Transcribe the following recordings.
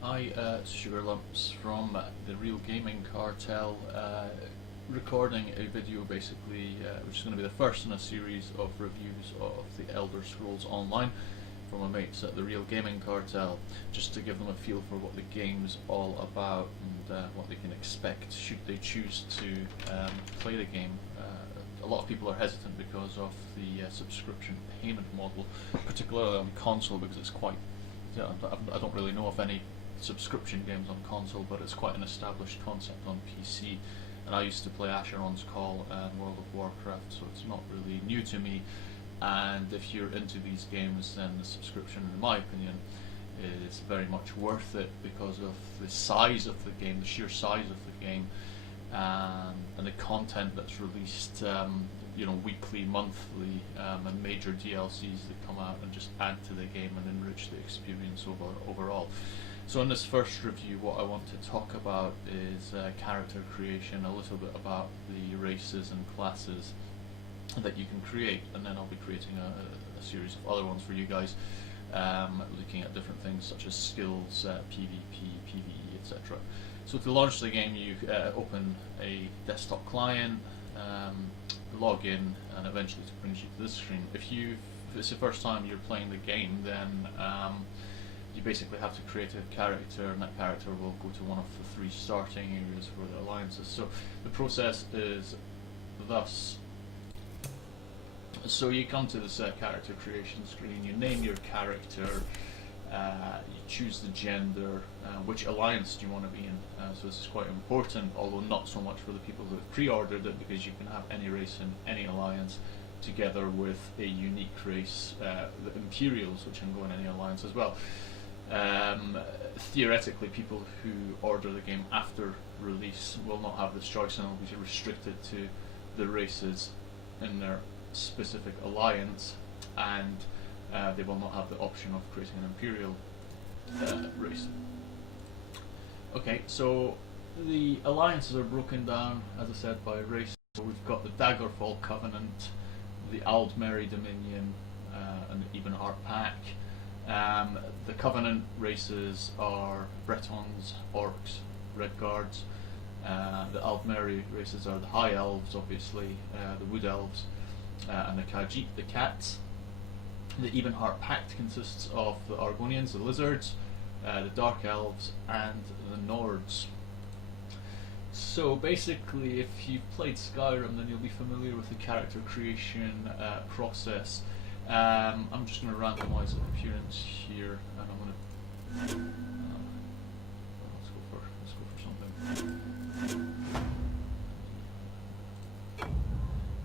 Hi, Sugar Lumps from the Real Gaming Cartel, recording a video basically, which is going to be the first in a series of reviews of the Elder Scrolls Online from my mates at the Real Gaming Cartel, just to give them a feel for what the game's all about and what they can expect should they choose to play the game. A lot of people are hesitant because of the subscription payment model, particularly on console, because it's quite. I don't really know of any subscription games on console, but it's quite an established concept on PC. And I used to play Asheron's Call and World of Warcraft, so it's not really new to me. And if you're into these games, then the subscription, in my opinion, is very much worth it because of the size of the game, the sheer size of the game, and the content that's released, weekly, monthly, and major DLCs that come out and just add to the game and enrich the experience overall. So in this first review, what I want to talk about is character creation, a little bit about the races and classes that you can create, and then I'll be creating a series of other ones for you guys, looking at different things such as skills, PvP, PvE, etc. So to launch the game, you open a desktop client, log in, and eventually it brings you to this screen. If it's the first time you're playing the game, then you basically have to create a character, and that character will go to one of the 3 starting areas for the alliances. So the process is thus. So you come to this character creation screen, you name your character, you choose the gender, which alliance do you want to be in. So this is quite important, although not so much for the people who have pre-ordered it, because you can have any race in any alliance together with a unique race, the Imperials, which can go in any alliance as well. Theoretically, people who order the game after release will not have this choice and will be restricted to the races in their specific alliance, and they will not have the option of creating an Imperial race. Okay, so the alliances are broken down, as I said, by race. So we've got the Daggerfall Covenant, the Aldmeri Dominion, and the Ebenheart Pack. The Covenant races are Bretons, Orcs, Redguards. The Aldmeri races are the High Elves, obviously, the Wood Elves, and the Khajiit, the Cats. The Ebenheart Pact consists of the Argonians, the Lizards, the Dark Elves, and the Nords. So basically, if you've played Skyrim, then you'll be familiar with the character creation process. I'm just going to randomize the appearance here, and I'm going to let's go for something.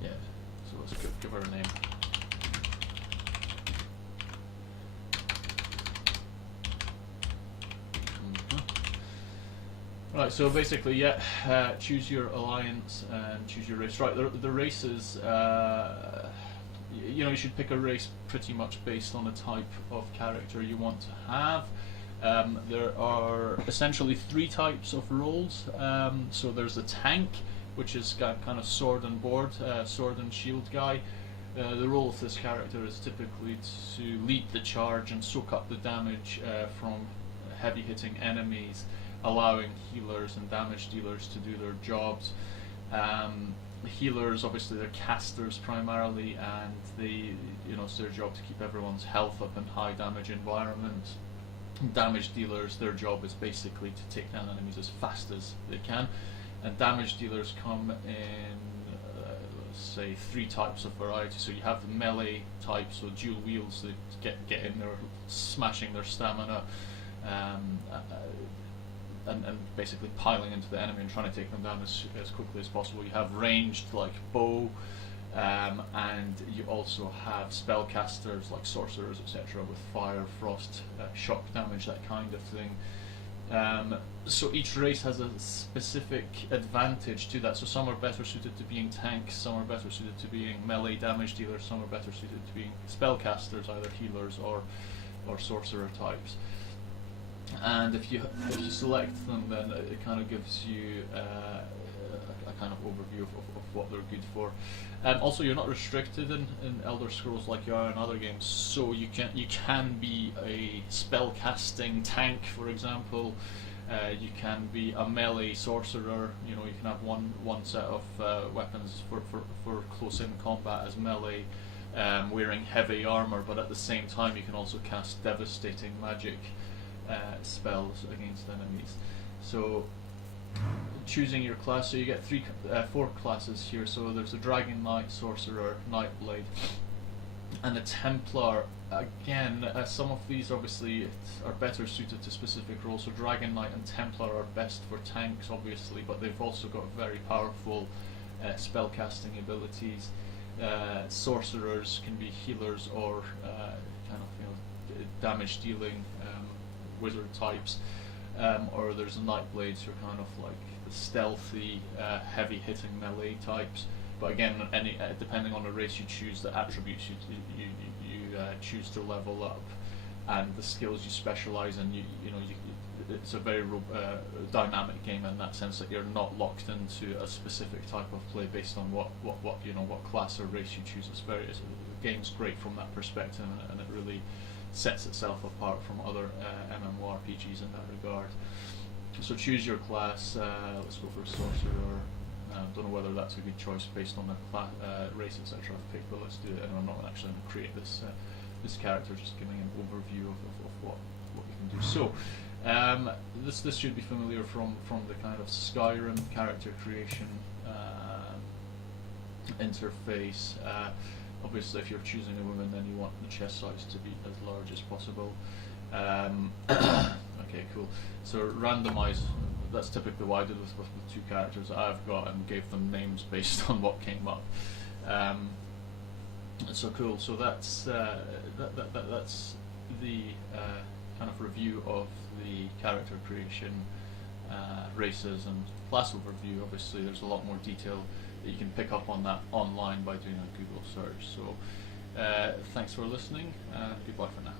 Yeah. So let's give her a name. Right, so basically, choose your alliance and choose your race. Right, the races, you should pick a race pretty much based on the type of character you want to have. There are essentially 3 types of roles. So there's the tank, which is kind of sword and board, sword and shield guy. The role of this character is typically to lead the charge and soak up the damage from heavy hitting enemies, allowing healers and damage dealers to do their jobs. The healers, obviously, they're casters primarily, and it's their job to keep everyone's health up in high damage environments. Damage dealers, their job is basically to take down enemies as fast as they can, and damage dealers come in, say, 3 types of variety. So you have the melee type, so dual wields, they get in there, smashing their stamina, and basically piling into the enemy and trying to take them down as quickly as possible. You have ranged, like bow, and you also have spellcasters like sorcerers, etc., with fire, frost, shock damage, that kind of thing. So each race has a specific advantage to that. So some are better suited to being tanks, some are better suited to being melee damage dealers, some are better suited to being spellcasters, either healers or sorcerer types. And if you select them, then it kind of gives you a kind of overview of what they're good for. Also, you're not restricted in Elder Scrolls like you are in other games, so you can be a spell casting tank, for example. You can be a melee sorcerer. You know, you can have one set of weapons for close in combat as melee, wearing heavy armor, but at the same time you can also cast devastating magic spells against enemies. So choosing your class, so you get four classes here. So there's a Dragon Knight, Sorcerer, Nightblade, and a Templar. Again, some of these obviously are better suited to specific roles. So Dragon Knight and Templar are best for tanks, obviously, but they've also got very powerful spell casting abilities. Sorcerers can be healers or kind of damage dealing wizard types, or there's a Nightblades who are kind of like the stealthy, heavy hitting melee types. But again, depending on the race you choose, the attributes you choose to level up, and the skills you specialize in, it's a very dynamic game in that sense that you're not locked into a specific type of play based on what class or race you choose. The game's great from that perspective, and it really sets itself apart from other MMORPGs in that regard. So choose your class. Let's go for a sorcerer. Don't know whether that's a good choice based on the race, etc. I've picked, but let's do it. And I'm not actually going to create this character, just giving an overview of what you can do. So this should be familiar from the kind of Skyrim character creation interface. Obviously, if you're choosing a woman, then you want the chest size to be as large as possible. Okay, cool. So randomize. That's typically what I did with two characters that I've got, and gave them names based on what came up. So cool. So that's that's the kind of review of the character creation, races, and class overview. Obviously, there's a lot more detail that you can pick up on that online by doing a Google search. So thanks for listening, and goodbye for now.